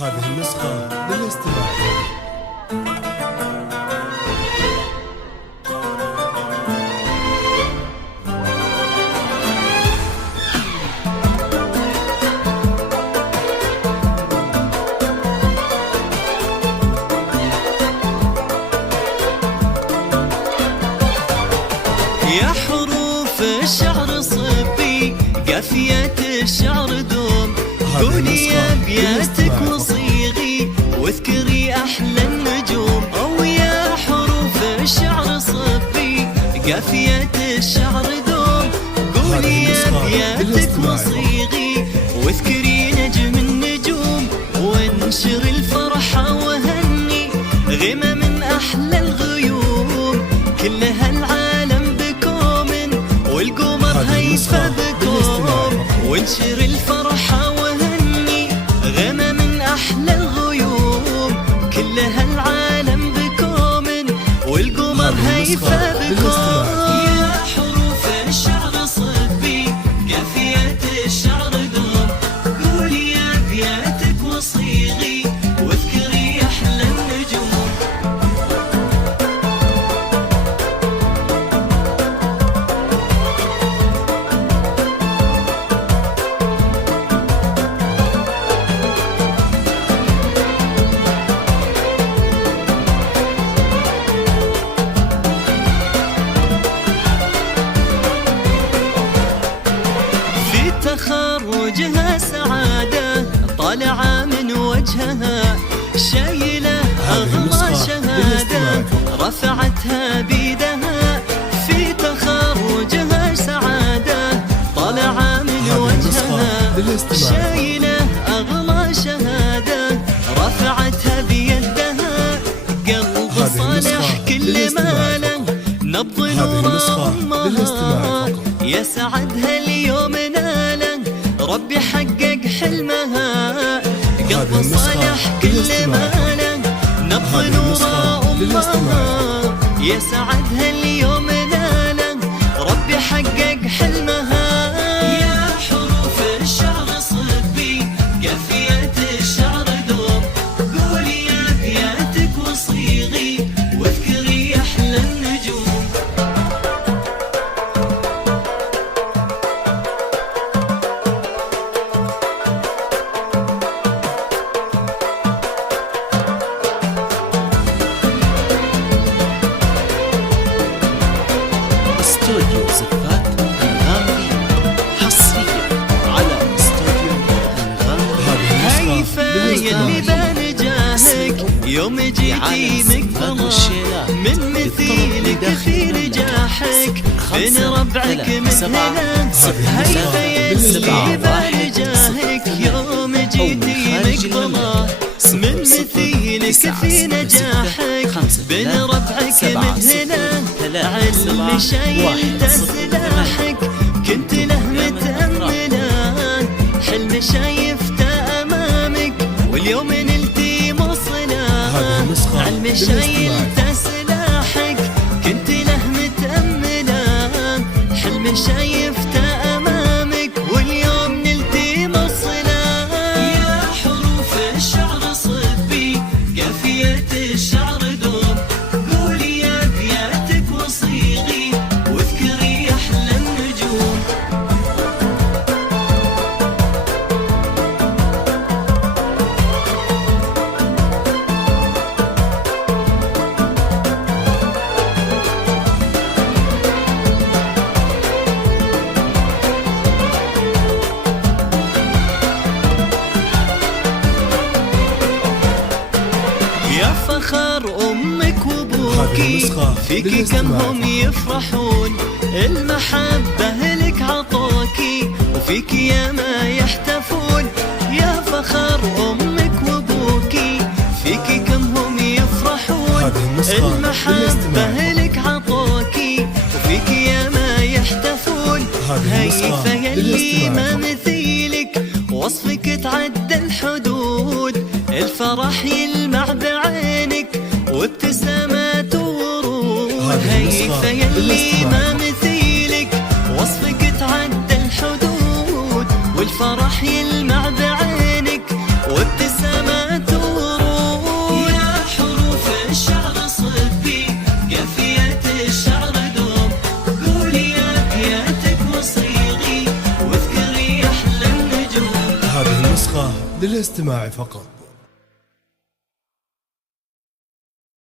هذه النسخة للاستماع. يا حروف الشعر صبي قافية الشعر دوم، قولي أبياتك وصيغي واذكري أحلى النجوم. أو يا حروف الشعر صبي قافية الشعر دوم، قولي أبياتك وصيغي واذكري نجم النجوم. وانشر الفرحة وهني غمى من أحلى الغيوم، كلها العالم بكوم والقمر هيفى بكوم. وانشر الفرحة وهني غمى من أحلى الغيوم، كلها العالم بكوم والقمر هيفى بكوم. يا حروف الشعر صبي قافية الشعر دوم، قولي أبياتك وصيغي واذكري أحلى النجوم. تخرجها سعادة طالعة من وجهها، شايلة أغلى شهادة رفعتها بيدها. في تخرجها سعادة طالعة من وجهها، شايلة أغلى شهادة رفعتها بيدها. قلب صالح كل ماله نبض نور أمها، يا سعدها اليوم ناله ربي حقق حلمها. قلب صالح كل ماله نبض نور أمها، يا سعدها اليوم ناله ربي حقق حلمها. يا حروف الشعر صبي قافية الشعر دوم، قولي أبياتك وصيغي واذكري أحلى النجوم. استوديو زفات أنغامي حصريا على استوديو أنغامي. هيفا يلي بنجاهك يوم جيتي مقبلة، من مثيلك في نجاحك بين ربعك مثلا. هيفا يلي بنجاهك يوم جيتي مقبلة، من مثيلك في نجاحك بين ربعك مثلا. علم شايل سلاحك كنت له متأملا، حلم شايفته أمامك واليوم نلتي مصلا. علم شايل سلاحك كنت له متأملا، حلم شايفته أمامك واليوم نلتي مصلا. يا حروف الشعر صبي قافية الشعر دوم، قولي أبياتك وصيغي واذكري أحلى النجوم. يا فخر أمك وأبوكي فيكي كم هم يفرحون، المحبة لك عطوكي وفيكي يا ما يحتفون. يا فخر أمك وأبوكي فيكي كم هم يفرحون، المحبة لك عطوكي وفيكي يا ما يحتفون. هيفا يلي ما مثيلك وصفك تعدى الحدود، الفرح يلمع بعينك وابتسامات ورود. هيفا يلي ما مثيلك وصفك تعدى الحدود، والفرح يلمع بعينك وابتسامات نسخة للاستماع فقط.